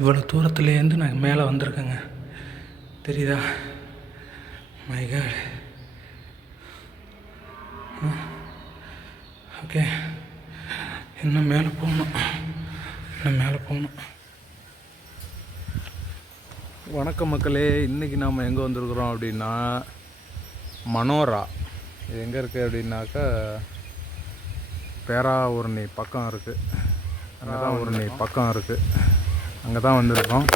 இவ்வளோ தூரத்துலேருந்து நான் மேலே வந்திருக்கேங்க. தெரியுதா? My God. ஓகே, இன்னும் மேலே போகணும். வணக்கம் மக்களே, இன்றைக்கி நாம் எங்கே வந்திருக்கிறோம் அப்படின்னா மனோரா. இது எங்கே இருக்குது அப்படின்னாக்கா பேராவூரணி பக்கம் இருக்குது. அங்கே தான் வந்திருக்கோம்.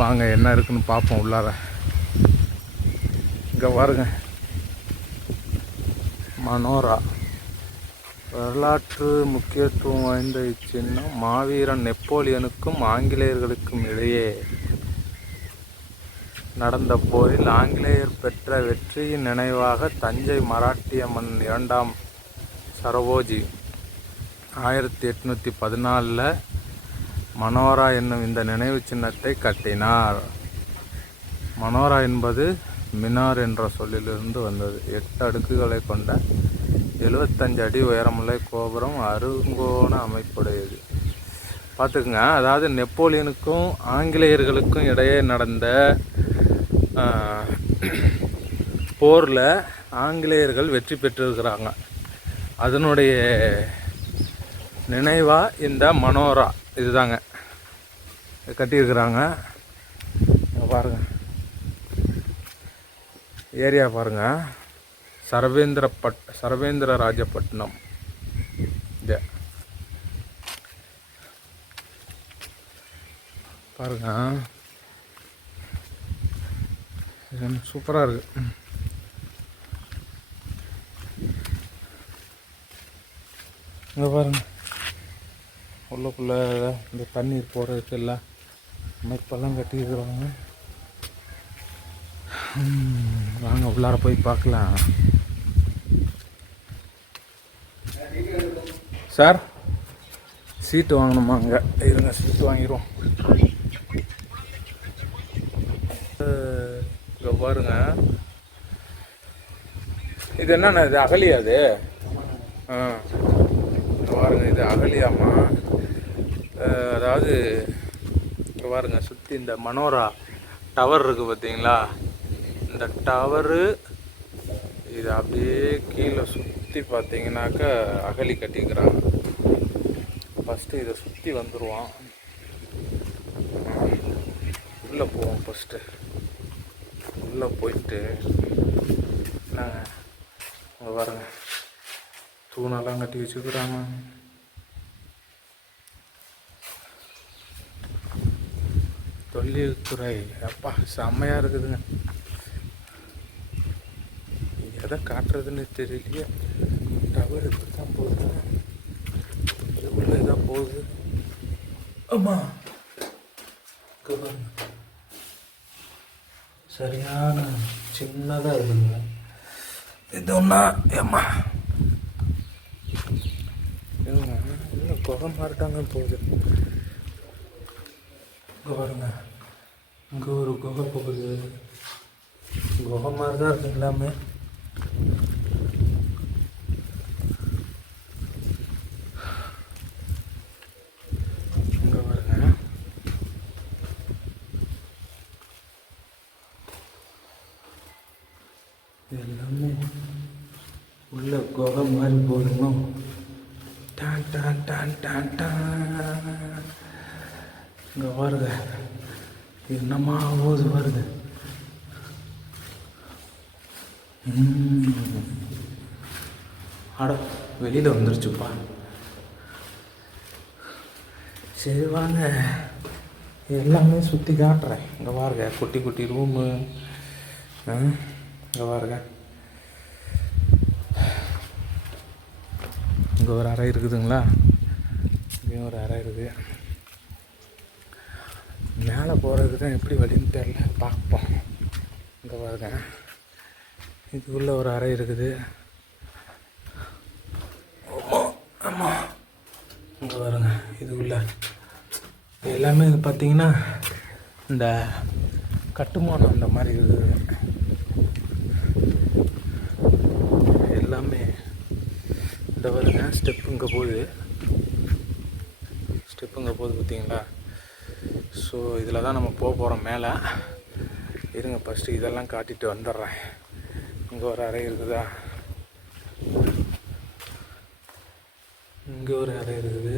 வாங்க என்ன இருக்குதுன்னு பார்ப்போம் உள்ளார. இங்கே பாருங்க, மனோரா. வரலாற்று முக்கியத்துவம் வாய்ந்த இச்சின்னம் மாவீரன் நெப்போலியனுக்கும் ஆங்கிலேயர்களுக்கும் இடையே நடந்த போரில் ஆங்கிலேயர் பெற்ற வெற்றியின் நினைவாக தஞ்சை மராட்டிய மன்னன் 2ஆம் சரபோஜி 1814 மனோரா என்னும் இந்த நினைவு சின்னத்தை கட்டினார். மனோரா என்பது மினார் என்ற சொல்லிலிருந்து வந்தது. 8 அடுக்குகளை கொண்ட 75 அடி உயரமுள்ள கோபுரம் அருங்கோண அமைப்புடையது. பார்த்துக்குங்க, அதாவது நெப்போலியனுக்கும் ஆங்கிலேயர்களுக்கும் இடையே நடந்த போரில் ஆங்கிலேயர்கள் வெற்றி பெற்றிருக்கிறாங்க. அதனுடைய நினைவாக இந்த மனோரா இதுதாங்க கட்டியிருக்கிறாங்க. பாருங்கள், ஏரியா பாருங்கள், சரவேந்திரராஜப்பட்டினம். இது பாருங்க, சூப்பராக இருக்குது. இங்கே பாருங்க, உள்ளக்குள்ளே இந்த தண்ணீர் போகிறதுக்கு எல்லாம் அமைப்பெல்லாம் கட்டியிருக்கிறாங்க. வாங்க உள்ளார போய் பார்க்கலாம். சார், சீட்டு வாங்கணுமா? அங்கே இருங்க, சீட்டு வாங்கிடுவோம். இங்கே பாருங்க, இது என்னண்ணா, இது அகலியா? அது பாருங்க, இது அகலியாமா. அதாவது இங்கே பாருங்க, சுற்றி இந்த மனோரா டவர் இருக்குது பார்த்தீங்களா? இந்த டவரு இது அப்படியே கீழே சுற்றி பார்த்தீங்கன்னாக்கா அகலி கட்டிக்கிறாங்க. ஃபஸ்ட்டு இதை சுற்றி வந்துடுவோம், உள்ளே போவோம். ஃபஸ்ட்டு உள்ளே போயிட்டு நாங்கள் பாருங்க, தூணெல்லாம் கட்டி வச்சுக்கிறாங்க. தொழில்துறை அப்பா செம்மையாக இருக்குதுங்க. எதை காட்டுறதுன்னு தெரியலையே. டவர் இப்படி தான் போகுது, உள்ளே தான் போகுது. அம்மா சரியான சின்னதாக இருக்குதுங்க. இது ஒன்றா ஏம்மா இன்னும் குகை மாறிட்டாங்க போகுது. இங்கே பாருங்க, இங்கே ஒரு குகை போகுது. குகை மாதிரி தான் இருக்கு எல்லாமே. இங்கே பாருங்க, எல்லாமே உள்ள குகை மாதிரி போகணும். டான் டான் டான் டான் டான். இங்கே பாருங்க, என்னம்மா போகுது பாருங்க. அட வெளியில் வந்துருச்சுப்பா. சரி வாங்க, எல்லாமே சுற்றி காட்டுறேன். இங்கே பாருங்க, குட்டி குட்டி ரூமு. இங்கே பாருங்க, இங்கே ஒரு அறை இருக்குதுங்களா? இங்கேயும் ஒரு அறை இருக்குது. மேலே போகிறதுக்கு தான் எப்படி வழின்னு தெரியல, பார்ப்போம். இங்கே பாருங்க, இதுக்குள்ளே ஒரு அறை இருக்குது. ஆமாம், இங்கே பாருங்க, இதுக்குள்ளே எல்லாமே பார்த்தீங்கன்னா இந்த கட்டுமானம் அந்த மாதிரி இருக்குது. எல்லாமே இந்த பாருங்க, ஸ்டெப்புங்க போகுது பார்த்தீங்களா? ஸோ இதில் தான் நம்ம போக போகிறோம் மேலே. இருங்க ஃபஸ்ட்டு இதெல்லாம் காட்டிட்டு வந்துடுறேன். இங்கே ஒரு அறை இருக்குதா, இங்கே ஒரு அறை இருக்குது,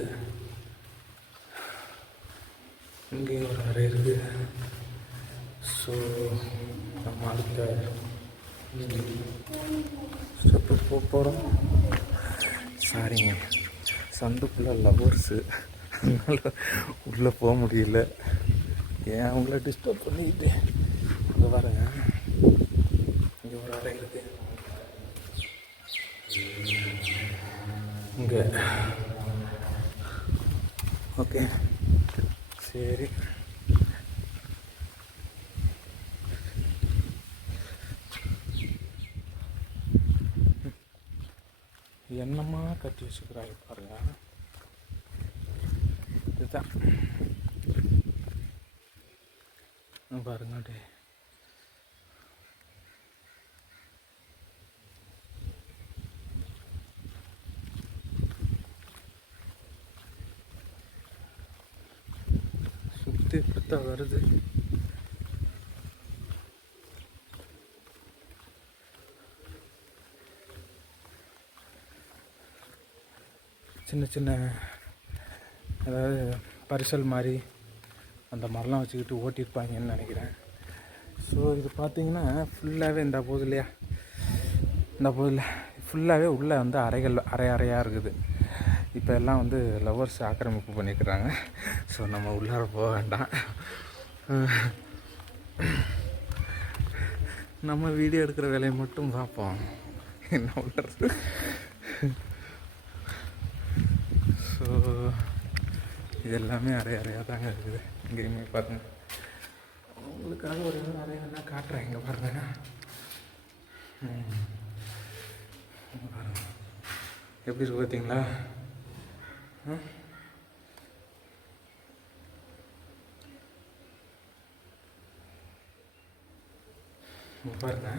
இங்கே ஒரு அறை இருக்குது. ஸோ நம்ம அடுத்த ஸ்டெப்பு போக போகிறோம். சாரிங்க, சந்துக்குள்ளே லவர்ஸு, அதனால் உள்ளே போக முடியல. ஏன் அவங்கள டிஸ்டர்ப் பண்ணிக்கிட்டு. இங்கே பாருங்க, இங்கே ஒரு அறை இருக்குது. இங்கே ஓகே சரி. என்னம்மா கட்டி வச்சுக்கிறாங்க பாருங்க. இதுதான் பாருங்க. அப்படியே சுற்றி இப்படித்தான் வருது. சின்ன சின்ன அதாவது பரிசல் மாதிரி அந்த மாதிரிலாம் வச்சுக்கிட்டு ஓட்டியிருப்பாங்கன்னு நினைக்கிறேன். ஸோ இது பார்த்திங்கன்னா ஃபுல்லாகவே இந்த போகுது இல்லையா, இந்த போதில் ஃபுல்லாகவே உள்ளே வந்து அறையாக இருக்குது. இப்போ எல்லாம் வந்து லவர்ஸ் ஆக்கிரமிப்பு பண்ணிக்கிறாங்க. ஸோ நம்ம உள்ளார போக வேண்டாம். நம்ம வீடியோ எடுக்கிற வேலையை மட்டும் பார்ப்போம். என்ன உள்ளது. ஸோ இது எல்லாமே அறையாக தாங்க இருக்குது. இங்கேயுமே பாருங்கள், உங்களுக்காக ஒரு அறையா காட்டுறேன். இங்கே பாருங்க, எப்படி இருக்கு பார்த்தீங்களா? பாருங்க,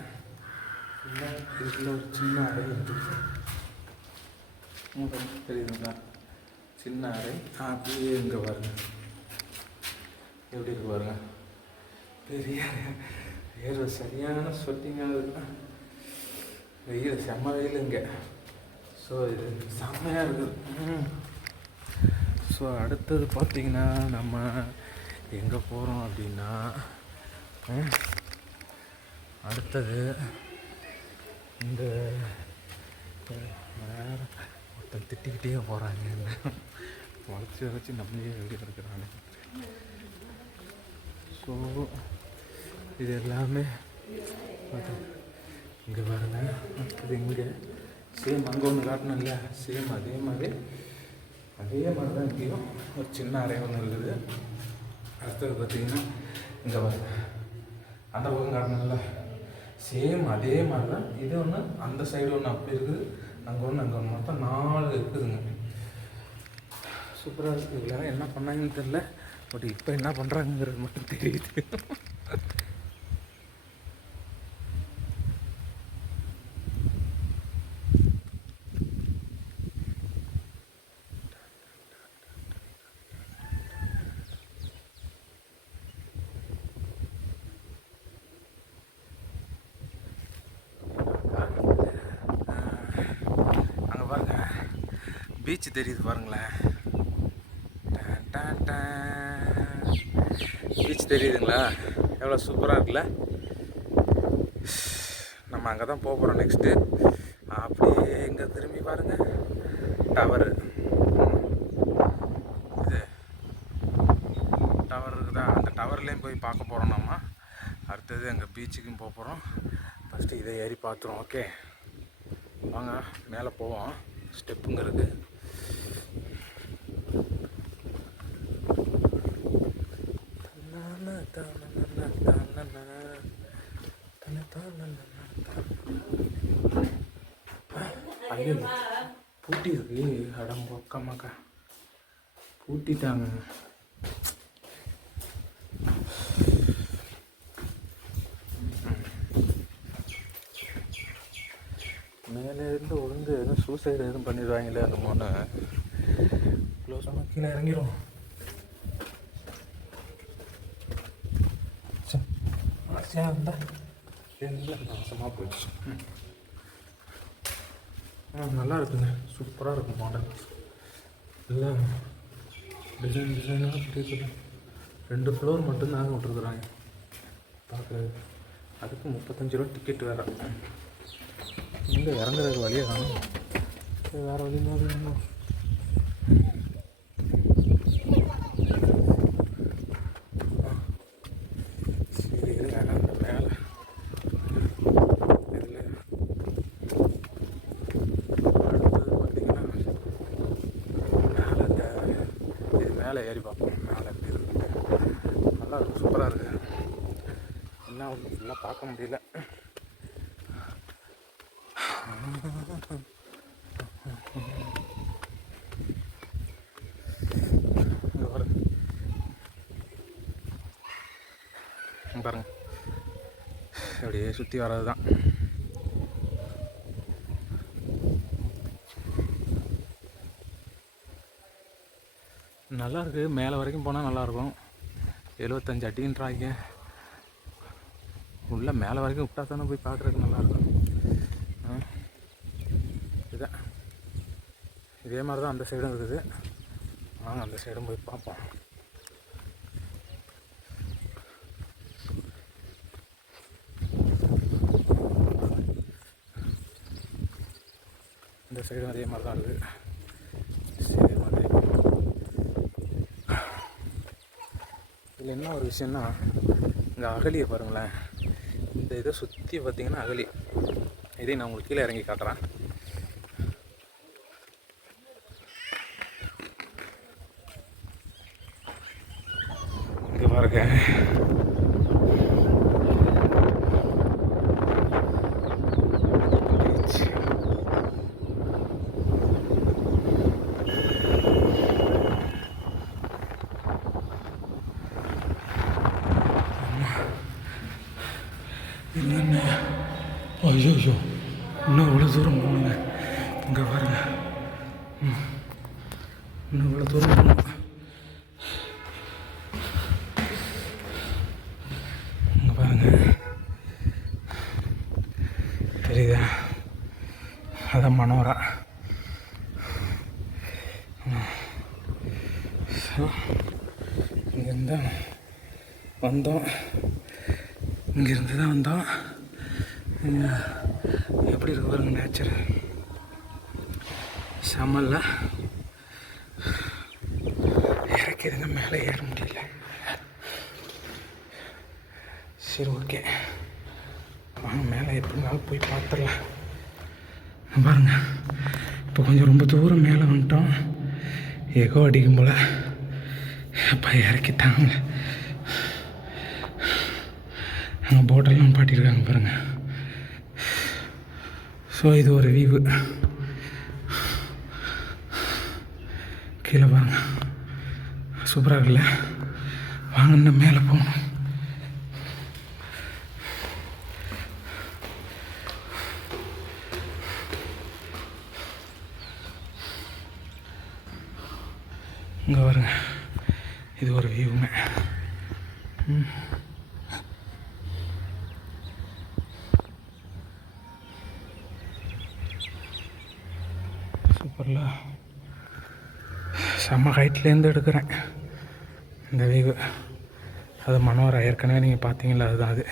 இதுக்குள்ள ஒரு சின்ன அறை இருக்குது. தெரியுதுங்களா? சின்ன அறை. அப்படியே இங்கே பாருங்க எப்படி இருக்கு பாருங்க. பெரிய வேறு சரியான சொட்டிங்காக இருக்கும். வெயில் செம்ம வெயில் இங்கே. ஸோ இது செம்மையாக இருக்குது. ஸோ அடுத்தது பார்த்திங்கன்னா நம்ம எங்கே போகிறோம் அப்படின்னா, அடுத்தது இந்த ஒருத்தன் திட்டிக்கிட்டே போகிறாங்க. வளைச்சி நம்மளே வெளியே இருக்கிறாங்க. ஸோ இது எல்லாமே இங்கே பாருங்க. இது இங்கே சேம் அங்கே ஒன்று காட்டணும் இல்லையா, சேம் அதே மாதிரி தான் இங்கேயும் ஒரு சின்ன அறை ஒன்று இருக்குது. அடுத்தது பார்த்திங்கன்னா இங்கே பாருங்க, அந்த பக்கம் காட்டணும்ல, சேம் அதே மாதிரி தான் இது ஒன்று, அந்த சைடு ஒன்று அப்படி இருக்குது, அங்கே ஒன்று அங்கே ஒன்று, மொத்தம் 4 இருக்குதுங்க. சூப்பராக இருக்குது. எல்லாரும் என்ன பண்ணாங்கன்னு தெரில, பட் இப்போ என்ன பண்ணுறாங்கிறது மட்டும் தெரியுது. அங்கே பாருங்க, பீச் தெரியுது பாருங்களேன். பீச் தெரியுதுங்களா? எவ்வளோ சூப்பராக இருக்குல்ல. நம்ம அங்கே தான் போக போகிறோம் நெக்ஸ்ட்டு. அப்படியே இங்கே திரும்பி பாருங்கள், டவரு. இது டவர் இருக்குதா, அந்த டவர்லேயும் போய் பார்க்க போகிறோம் நம்ம. அடுத்தது அங்கே பீச்சுக்கும் போக போகிறோம். ஃபஸ்ட்டு இதை ஏறி பார்த்துருவோம். ஓகே வாங்க மேலே போவோம். ஸ்டெப்புங்க இருக்குது. ஐயோ பூட்டி இருக்கு. அடம் பக்கமாக்கா பூட்டிட்டாங்க. மேலே இருந்து விழுந்து எதுவும் சூசைடு எதுவும் பண்ணிடுவாங்களே அந்த மொன்ன க்ளோஸ் ஆனால் கீழே இறங்கிடும். தொடர்ச்சியாக இருந்தால் எல்லாம் நாசமாக போயிடுச்சு. நல்லா இருக்குங்க, சூப்பராக இருக்கும் மாடல். எல்லாம் டிசைனாக புரியுது. 2 ஃப்ளோர் மட்டும்தாங்க விட்டுருக்குறாங்க பார்க்குறது. அதுக்கு 35 ரூபா டிக்கெட் வேறு. இங்கே இறங்குறதுக்கு வழியே காணும். வேறு வழி இன்னும் சரி வேணாம். மேலே இதில் அடுத்தது பார்த்திங்கன்னா மேலே இது மேலே ஏறி பார்ப்போம். மேலே எப்படி இருக்குது, நல்லா இருக்கும், சூப்பராக இருக்குது. என்ன ஒன்று ஃபுல்லாக பார்க்க முடியல. பாருங்க, அப்படியே சுற்றி வர்றது தான். நல்லாயிருக்கு. மேலே வரைக்கும் போனால் நல்லாயிருக்கும். 75 அடின்றாங்க. உள்ளே மேலே வரைக்கும் விட்டா தானே போய் பார்க்குறதுக்கு நல்லாயிருக்கும். இதுதான் இதே மாதிரி தான் அந்த சைடும் இருக்குது. வாங்க அந்த சைடும் போய் பார்ப்போம். இந்த சைடும் அதே மாதிரி தான் இருக்குது. சரி மாதிரி இதில் என்ன ஒரு விஷயம்னா, இங்கே அகலியை பாருங்களேன். இந்த இதை சுற்றி பார்த்திங்கன்னா அகலி. இதை நான் உங்களுக்கு கீழே இறங்கி காட்டுறேன். இங்கே பாருங்க, ஐயோ இன்னும் இவ்வளோ தூரம் போகணுங்க. இங்கே பாருங்க, இன்னும் இவ்வளோ தூரம் போகணும். இங்கே பாருங்க, தெரியுதா? அதான் மனோரா. இங்கேருந்து வந்தோம், இங்கேருந்து தான் வந்தோம். எப்படி இருக்கு பாருங்க, நேச்சர் செம்மல்ல. இறக்கிதுங்க, மேலே ஏற முடியல. சரி ஓகே, வாங்க மேலே எப்படினாலும் போய் பார்த்துடலாம். பாருங்க, இப்போ கொஞ்சம் ரொம்ப தூரம் மேலே வந்துட்டோம். எகோ அடிக்கும் போல். அப்போ இறக்கிட்டாங்க. அங்கே போட்டெல்லாம் பாட்டியிருக்காங்க பாருங்கள். ஸோ இது ஒரு வியூவு. கீழே பாருங்க, சூப்பராக இருக்குல்ல. வாங்க இன்னும் மேலே போகணும். இங்கே பாருங்க, இது ஒரு வியூங்க. சூப்பர்ல, செம்ம ஹைட்லேருந்து எடுக்கிறேன் இந்த வியூ. அது மனோரா, ஏற்கனவே நீங்கள் பார்த்தீங்களா, அதுதான் அது.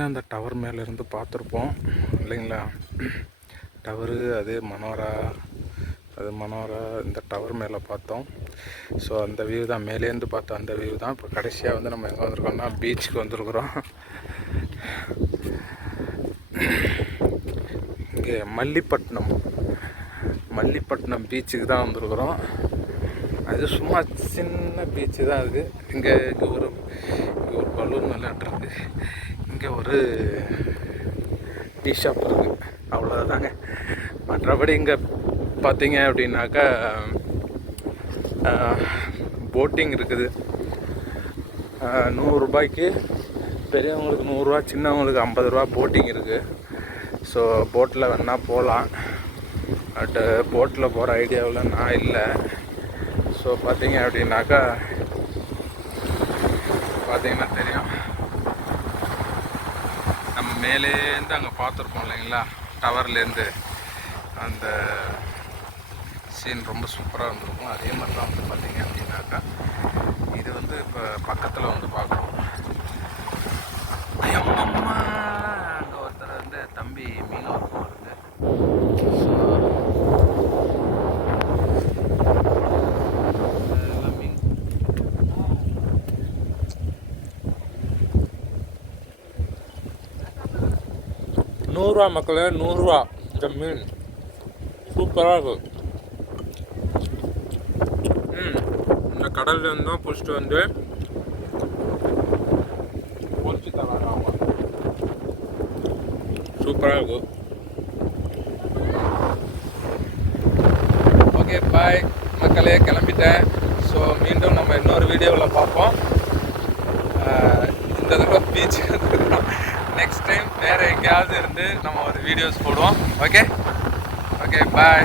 ஏற்கனவே அந்த டவர் மேலேருந்து பார்த்துருப்போம் இல்லைங்களா. டவரு அது மனோரா இந்த டவர் மேலே பார்த்தோம். ஸோ அந்த வியூ தான், மேலேருந்து பார்த்தோம் அந்த வியூ தான். இப்போ கடைசியாக வந்து நம்ம எங்கே வந்திருக்கோம்னா பீச்சுக்கு வந்திருக்குறோம். இங்கே மல்லிப்பட்டினம் பீச்சுக்கு தான் வந்திருக்குறோம். அது சும்மா சின்ன பீச்சு தான் அது. இங்கே ஒரு பலூன் விளையாட்டுருக்கு, இங்கே ஒரு டீ ஷாப் இருக்குது, அவ்வளோதாங்க. மற்றபடி இங்கே பார்த்தீங்க அப்படின்னாக்கா போட்டிங் இருக்குது. 100 ரூபாய்க்கு, பெரியவங்களுக்கு 100 ரூபா, சின்னவங்களுக்கு 50 ரூபா போட்டிங் இருக்குது. ஸோ போட்டில் வேணால் போகலாம். பட்டு போட்டில் போகிற ஐடியாவில் நான் இல்லை. ஸோ பார்த்தீங்க அப்படின்னாக்கா பார்த்தீங்கன்னா தெரியும், நம்ம மேலேருந்து அங்கே பார்த்துருப்போம் இல்லைங்களா, டவர்லேருந்து அந்த சீன் ரொம்ப சூப்பராக இருந்திருக்கும். அதே மாதிரி தான் வந்து பார்த்தீங்க அப்படின்னாக்கா இது வந்து இப்போ பக்கத்தில் வந்து பார்க்குறோம். அம்மா அங்கே ஒருத்தர் வந்து தம்பி மீனவர் போகிறது. ஸோ மீன் 100 ரூபா மக்களே, 100 ரூபா இந்த மீன் சூப்பராக இருக்கும். இந்த கடல்லேருந்து தான் பிடிச்சிட்டு வந்து பொறிச்சு தராங்க அவங்க. சூப்பராக இருக்கும். ஓகே பாய் மக்களே, கிளம்பிட்டேன். ஸோ மீண்டும் நம்ம இன்னொரு வீடியோவில் பார்ப்போம். இந்த தடவை பீச்சுக்கு வந்துருக்கோம். நெக்ஸ்ட் டைம் வேறு எங்கேயாவது இருந்து நம்ம ஒரு வீடியோஸ் போடுவோம். Okay bye.